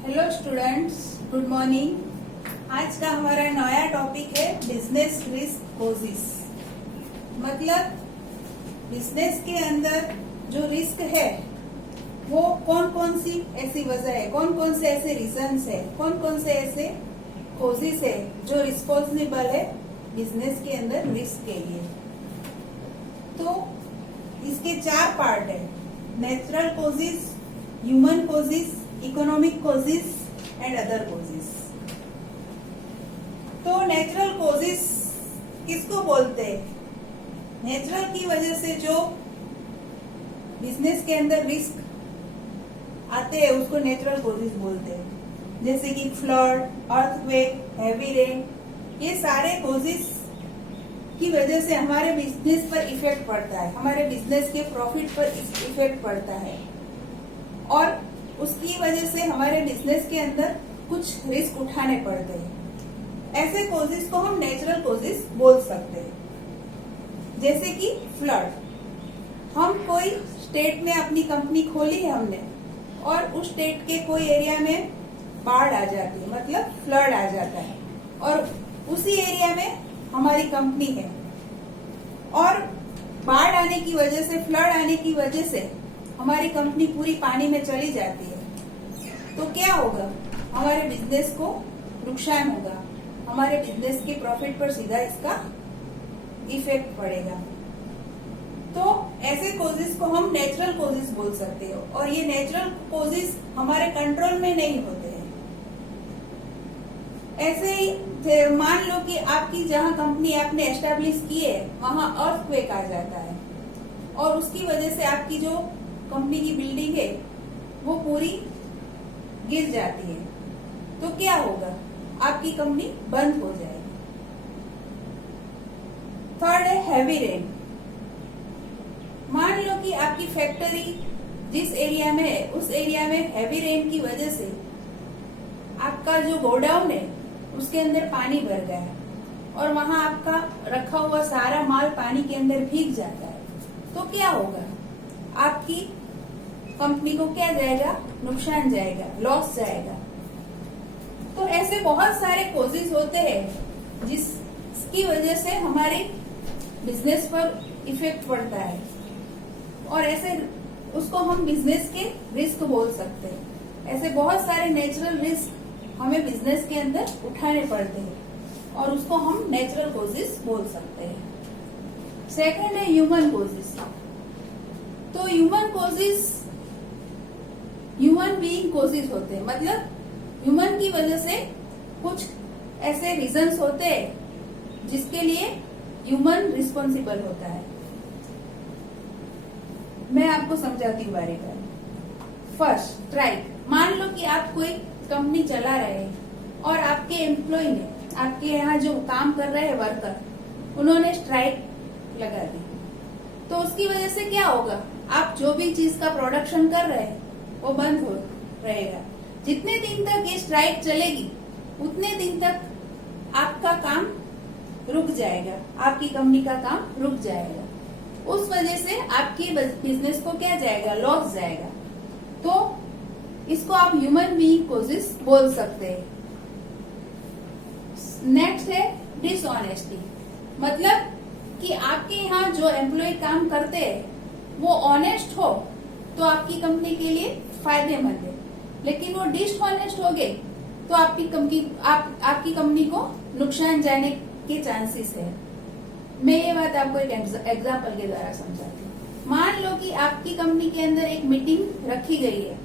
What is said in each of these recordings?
Hello students, good morning. आज का हमारा नया टॉपिक है बिजनेस रिस्क कोजेस। मतलब बिजनेस के अंदर जो रिस्क है वो कौन कौन सी ऐसी वजह है, कौन कौन से ऐसे रीजंस है, कौन कौन से ऐसे कोजेस है जो रिस्पॉन्सिबल है बिजनेस के अंदर रिस्क के लिए। तो इसके 4 पार्ट है: natural causes, human causes, economic causes and other causes. तो नेचुरल कोजेस किसको बोलते हैं? नेचुरल की वजह से जो बिजनेस के अंदर रिस्क आते हैं उसको नेचुरल कोजेस बोलते हैं। जैसे कि फ्लड, अर्थक्वेक, हैवी रेन, ये सारे कोजेस की वजह से हमारे बिजनेस पर इफेक्ट पड़ता है, हमारे बिजनेस के प्रॉफिट पर इफेक्ट पड़ता है और उसकी वजह से हमारे बिजनेस के अंदर कुछ रिस्क उठाने पड़ते हैं। ऐसे कोजेस को हम नेचुरल कोजेस बोल सकते हैं। जैसे कि फ्लड, हम कोई स्टेट में अपनी कंपनी खोली है हमने और उस स्टेट के कोई एरिया में बाढ़ आ जाती है, मतलब फ्लड आ जाता है और उसी एरिया में हमारी कंपनी है और बाढ़ आने की वजह से, फ्लड आने की वजह से हमारी कंपनी पूरी पानी में चली जाती है, तो क्या होगा? हमारे बिजनेस को नुकसान होगा, हमारे बिजनेस के प्रॉफिट पर सीधा इसका इफेक्ट पड़ेगा। तो ऐसे कोजेस को हम नेचुरल कोजेस बोल सकते हो और ये नेचुरल कोजेस हमारे कंट्रोल में नहीं होते हैं। ऐसे ही मान लो कि आपकी जहाँ कंपनी आपने एस्टेब्लिश की है वहां अर्थक्वेक आ जाता है और उसकी वजह से आपकी जो कंपनी की बिल्डिंग है वो पूरी गिर जाती है, तो क्या होगा? आपकी कंपनी बंद हो जाएगी। थर्ड है हैवी रेन। मान लो कि आपकी फैक्ट्री जिस एरिया में है उस एरिया में हैवी रेन की वजह से आपका जो गोडाउन है उसके अंदर पानी भर गया है और वहां आपका रखा हुआ सारा माल पानी के अंदर भीग जाता है, तो क्या होगा? आपकी कंपनी को क्या जाएगा? नुकसान जाएगा, लॉस जाएगा। तो ऐसे बहुत सारे कोजेस होते हैं जिसकी वजह से हमारे बिजनेस पर इफेक्ट पड़ता है और ऐसे उसको हम बिजनेस के रिस्क बोल सकते हैं। ऐसे बहुत सारे नेचुरल रिस्क हमें बिजनेस के अंदर उठाने पड़ते हैं और उसको हम नेचुरल कोजेस बोल सकते हैं। सेकंड है ह्यूमन कोजेस। तो human causes human being causes होते हैं, मतलब ह्यूमन की वजह से कुछ ऐसे रीजंस होते हैं जिसके लिए ह्यूमन रिस्पॉन्सिबल होता है। मैं आपको समझाती हूँ बारी बारी। First, strike. मान लो कि आप कोई कंपनी चला रहे हैं और आपके एम्प्लॉय ने, आपके यहाँ जो काम कर रहे हैं वर्कर, उन्होंने स्ट्राइक लगा दी, तो उसकी वजह से क्या होगा? आप जो भी चीज का प्रोडक्शन कर रहे हैं वो बंद हो रहेगा। जितने दिन तक ये स्ट्राइक चलेगी उतने दिन तक आपका काम रुक जाएगा, आपकी कंपनी का काम रुक जाएगा। उस वजह से आपकी बिजनेस को क्या जाएगा? लॉस जाएगा। तो इसको आप ह्यूमन बीइंग कोजेस बोल सकते हैं। नेक्स्ट है डिसऑनेस्टी। मतलब कि आपके यहाँ जो एम्प्लॉय काम करते हैं वो ऑनेस्ट हो तो आपकी कंपनी के लिए फायदेमंद है, लेकिन वो डिसऑनेस्ट हो गए तो आपकी कंपनी को नुकसान जाने के चांसेस है। मैं ये बात आपको एक एग्जांपल के द्वारा समझाती हूँ। मान लो कि आपकी कंपनी के अंदर एक मीटिंग रखी गई है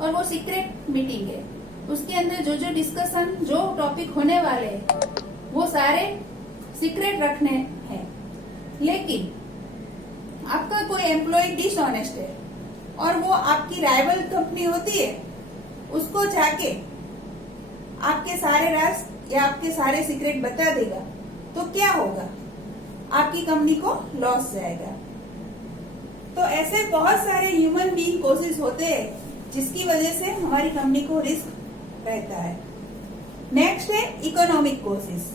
और वो सीक्रेट मीटिंग है। उसके अंदर जो जो डिस्कशन, जो टॉपिक होने वाले हैं वो सारे सीक्रेट रखने हैं, लेकिन आपका कोई एम्प्लॉय डिसऑनेस्ट है और वो आपकी राइवल कंपनी होती है उसको जाके आपके सारे राज या आपके सारे सीक्रेट बता देगा, तो क्या होगा? आपकी कंपनी को लॉस जाएगा। तो ऐसे बहुत सारे ह्यूमन बीइंग कोजेस होते हैं जिसकी वजह से हमारी कंपनी को रिस्क रहता है। नेक्स्ट है इकोनॉमिक कोजेस।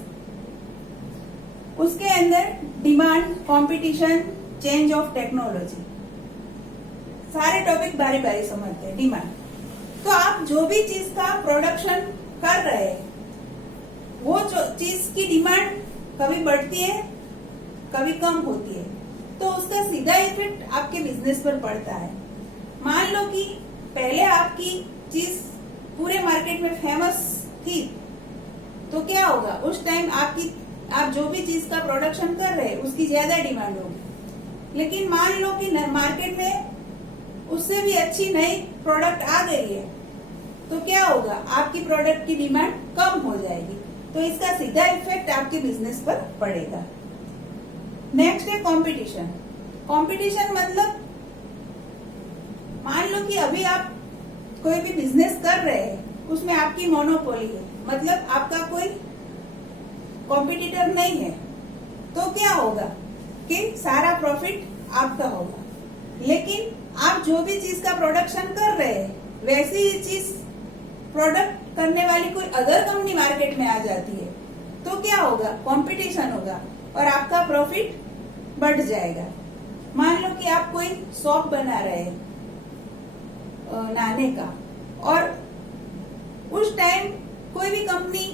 उसके अंदर demand, competition, change of technology, सारे टॉपिक बारी बारी समझते हैं। डिमांड, तो आप जो भी चीज का प्रोडक्शन कर रहे हैं वो जो चीज की डिमांड कभी बढ़ती है कभी कम होती है, तो उसका सीधा इफेक्ट आपके बिजनेस पर पड़ता है। मान लो कि पहले आपकी चीज पूरे मार्केट में फेमस थी, तो क्या होगा, उस टाइम आप जो भी चीज का प्रोडक्शन कर रहे हैं उसकी ज्यादा डिमांड होगी। लेकिन मान लो कि मार्केट में उससे भी अच्छी नई प्रोडक्ट आ गई है, तो क्या होगा, आपकी प्रोडक्ट की डिमांड कम हो जाएगी। तो इसका सीधा इफेक्ट आपके बिजनेस पर पड़ेगा। नेक्स्ट है कंपटीशन। कंपटीशन मतलब मान लो कि अभी आप कोई भी बिजनेस कर रहे हैं, उसमें आपकी मोनोपोली है, मतलब आपका कोई कॉम्पिटिटर नहीं है, तो क्या होगा कि सारा प्रॉफिट आपका होगा। लेकिन आप जो भी चीज का प्रोडक्शन कर रहे हैं वैसी ही चीज प्रोडक्ट करने वाली कोई अदर कंपनी मार्केट में आ जाती है, तो क्या होगा, कंपटीशन होगा और आपका प्रॉफिट बढ़ जाएगा। मान लो कि आप कोई शॉप बना रहे हैं नाने का, और उस टाइम कोई भी कंपनी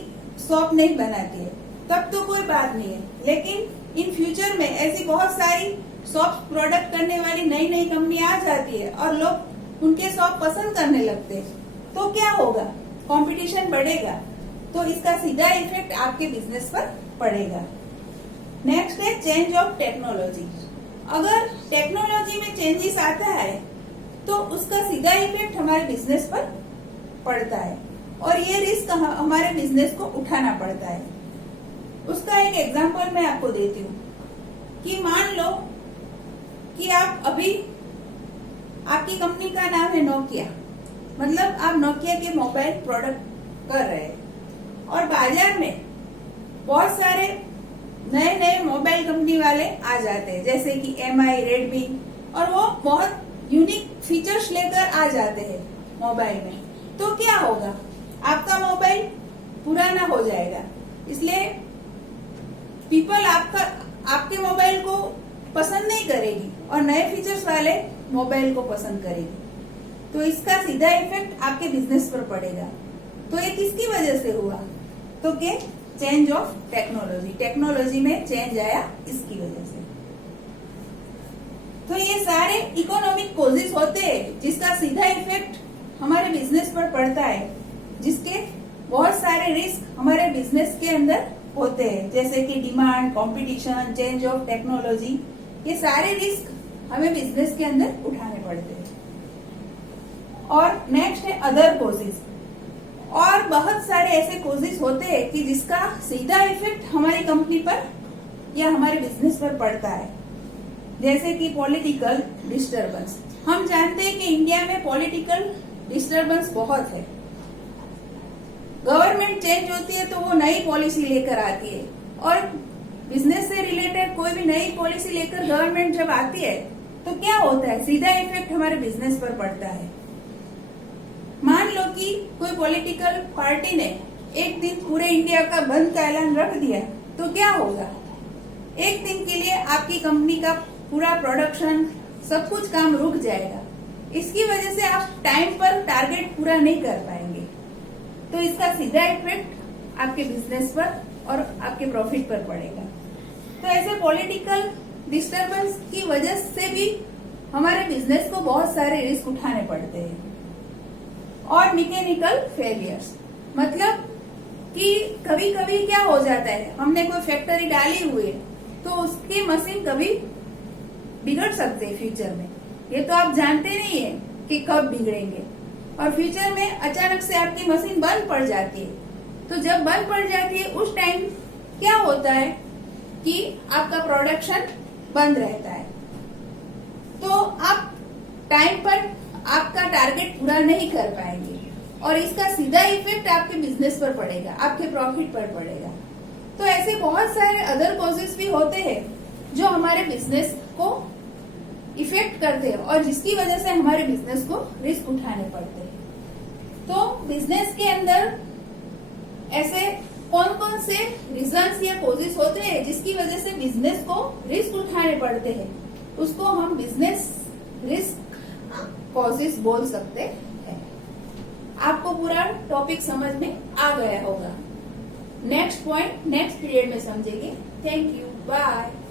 शॉप नहीं बनाती है, तब तो कोई बात नहीं है। लेकिन इन फ्यूचर में ऐसी बहुत सारी शॉप प्रोडक्ट करने वाली नई नई कंपनी आ जाती है और लोग उनके शॉप पसंद करने लगते हैं, तो क्या होगा, कंपटीशन बढ़ेगा। तो इसका सीधा इफेक्ट आपके बिजनेस पर पड़ेगा। नेक्स्ट है चेंज ऑफ टेक्नोलॉजी। अगर टेक्नोलॉजी में चेंजेस आता है तो उसका सीधा इफेक्ट हमारे बिजनेस पर पड़ता है और ये रिस्क हमारे बिजनेस को उठाना पड़ता है। उसका एक एग्जांपल मैं आपको देती हूँ कि मान लो कि आप अभी, आपकी कंपनी का नाम है नोकिया, मतलब आप नोकिया के मोबाइल प्रोडक्ट कर रहे हैं और बाजार में बहुत सारे नए नए मोबाइल कंपनी वाले आ जाते हैं, जैसे कि MI, रेडमी, और वो बहुत यूनिक फीचर्स लेकर आ जाते हैं मोबाइल में। तो क्या होगा, आपका मोबाइल पुराना हो जाएगा, इसलिए पीपल आपके मोबाइल को पसंद नहीं करेगी और नए फीचर्स वाले मोबाइल को पसंद करेगी। तो इसका सीधा इफेक्ट आपके बिजनेस पर पड़ेगा। तो ये किसकी वजह से हुआ, तो के चेंज ऑफ टेक्नोलॉजी, टेक्नोलॉजी में चेंज आया, इसकी वजह से। तो ये सारे इकोनॉमिक कॉजेस होते हैं जिसका सीधा इफेक्ट हमारे बिजनेस पर पड़ता है, जिसके बहुत सारे रिस्क हमारे बिजनेस के अंदर होते हैं, जैसे कि demand, competition, change of technology. ये सारे रिस्क हमें बिजनेस के अंदर उठाने पड़ते हैं। और नेक्स्ट है अदर कॉजेस। और बहुत सारे ऐसे कॉजेस होते हैं कि जिसका सीधा इफेक्ट हमारी कंपनी पर या हमारे बिजनेस पर पड़ता है, जैसे कि पॉलिटिकल डिस्टर्बेंस। हम जानते हैं कि इंडिया में पॉलिटिकल डिस्टर्बेंस बहुत है। गवर्नमेंट चेंज होती है तो वो नई पॉलिसी लेकर आती है, और बिजनेस से रिलेटेड कोई भी नई पॉलिसी लेकर गवर्नमेंट जब आती है तो क्या होता है, सीधा इफेक्ट हमारे बिजनेस पर पड़ता है। मान लो कि कोई पॉलिटिकल पार्टी ने एक दिन पूरे इंडिया का बंद का ऐलान रख दिया, तो क्या होगा, एक दिन के लिए आपकी कंपनी का पूरा प्रोडक्शन, सब कुछ काम रुक जाएगा। इसकी वजह से आप टाइम पर टारगेट पूरा नहीं कर पाएंगे। तो इसका सीधा इफेक्ट आपके बिजनेस पर और आपके प्रॉफिट पर पड़ेगा। तो ऐसे पॉलिटिकल डिस्टर्बेंस की वजह से भी हमारे बिजनेस को बहुत सारे रिस्क उठाने पड़ते हैं। और मैकेनिकल फेलियर्स, मतलब कि कभी कभी क्या हो जाता है, हमने कोई फैक्ट्री डाली हुई है तो उसकी मशीन कभी बिगड़ सकते हैं फ्यूचर में। ये तो आप जानते नहीं है कि कब बिगड़ेंगे, और फ्यूचर में अचानक से आपकी मशीन बंद पड़ जाती है। तो जब बंद पड़ जाती है उस टाइम क्या होता है कि आपका प्रोडक्शन बंद रहता है, तो आप टाइम पर आपका टारगेट पूरा नहीं कर पाएंगे और इसका सीधा इफेक्ट आपके बिजनेस पर पड़ेगा, आपके प्रॉफिट पर पड़ेगा। तो ऐसे बहुत सारे अदर कॉजेस भी होते हैं जो हमारे बिजनेस को इफेक्ट करते हैं और जिसकी वजह से हमारे बिजनेस को रिस्क उठाने पड़ते हैं। तो बिजनेस के अंदर ऐसे कौन कौन से रीजंस या कॉजेस होते हैं जिसकी वजह से बिजनेस को रिस्क उठाने पड़ते हैं, उसको हम बिजनेस रिस्क कॉजेस बोल सकते हैं। आपको पूरा टॉपिक समझ में आ गया होगा। नेक्स्ट पॉइंट नेक्स्ट पीरियड में समझेंगे। Thank you, bye.